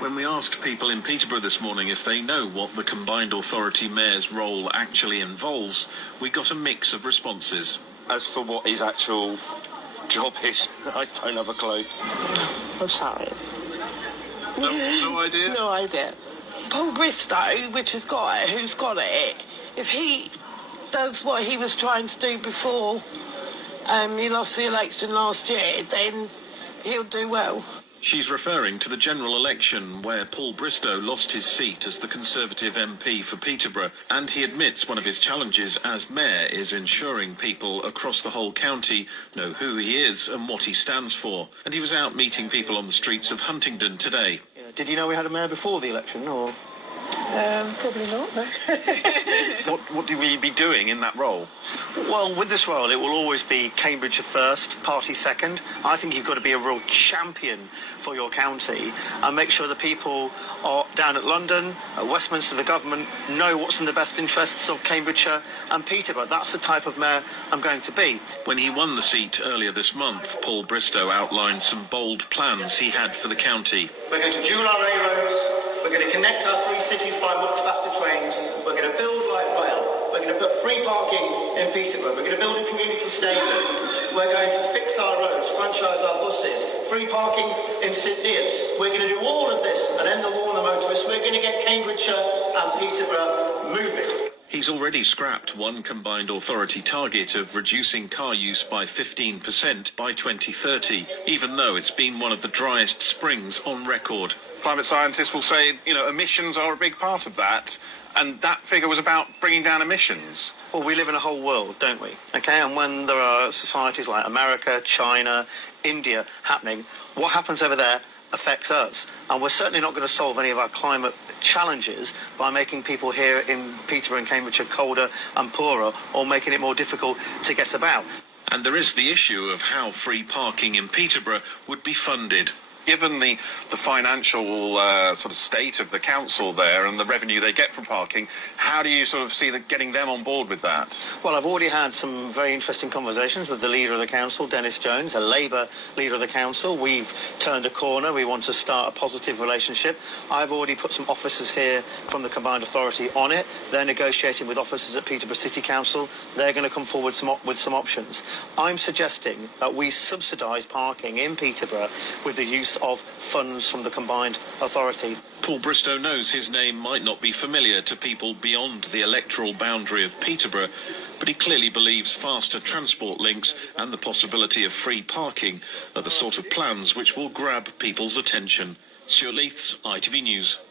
When we asked people in Peterborough this morning if they know what the combined authority mayor's role actually involves, we got a mix of responses. As for what his actual job is, I don't have a clue. I'm sorry. No idea? No idea. Paul Bristow, who's got it, if he does what he was trying to do before he lost the election last year, then he'll do well. She's referring to the general election where Paul Bristow lost his seat as the Conservative MP for Peterborough, and he admits one of his challenges as mayor is ensuring people across the whole county know who he is and what he stands for. And he was out meeting people on the streets of Huntingdon today. Did you know we had a mayor before the election, or...? Probably not, no. What do we be doing in that role? Well, with this role, it will always be Cambridgeshire first, party second. I think you've got to be a real champion for your county and make sure the people are down at London, at Westminster, the government, know what's in the best interests of Cambridgeshire and Peterborough. That's the type of mayor I'm going to be. When he won the seat earlier this month, Paul Bristow outlined some bold plans he had for the county. We're going to dual our A roads. We're going to connect our three cities by much faster trains. We're going to build light rail. We're going to put free parking in Peterborough. We're going to build a community stadium. We're going to fix our roads, franchise our buses, free parking in St Neots. We're going to do all of this and end the war on the motorists. We're going to get Cambridgeshire and Peterborough moving. He's already scrapped one combined authority target of reducing car use by 15% by 2030, even though it's been one of the driest springs on record. Climate scientists will say, emissions are a big part of that, and that figure was about bringing down emissions. Well, we live in a whole world, don't we? Okay, and when there are societies like America, China, India happening, what happens over there affects us. And we're certainly not going to solve any of our climate challenges by making people here in Peterborough and Cambridgeshire colder and poorer, or making it more difficult to get about. And there is the issue of how free parking in Peterborough would be funded. Given the financial sort of state of the council there and the revenue they get from parking, how do you sort of see getting them on board with that? Well, I've already had some very interesting conversations with the leader of the council, Dennis Jones, a Labour leader of the council. We've turned a corner. We want to start a positive relationship. I've already put some officers here from the Combined Authority on it. They're negotiating with officers at Peterborough City Council. They're going to come forward with some options. I'm suggesting that we subsidise parking in Peterborough with the use of funds from the Combined Authority. Paul Bristow knows his name might not be familiar to people beyond the electoral boundary of Peterborough, but he clearly believes faster transport links and the possibility of free parking are the sort of plans which will grab people's attention. Stuart Leiths, ITV News.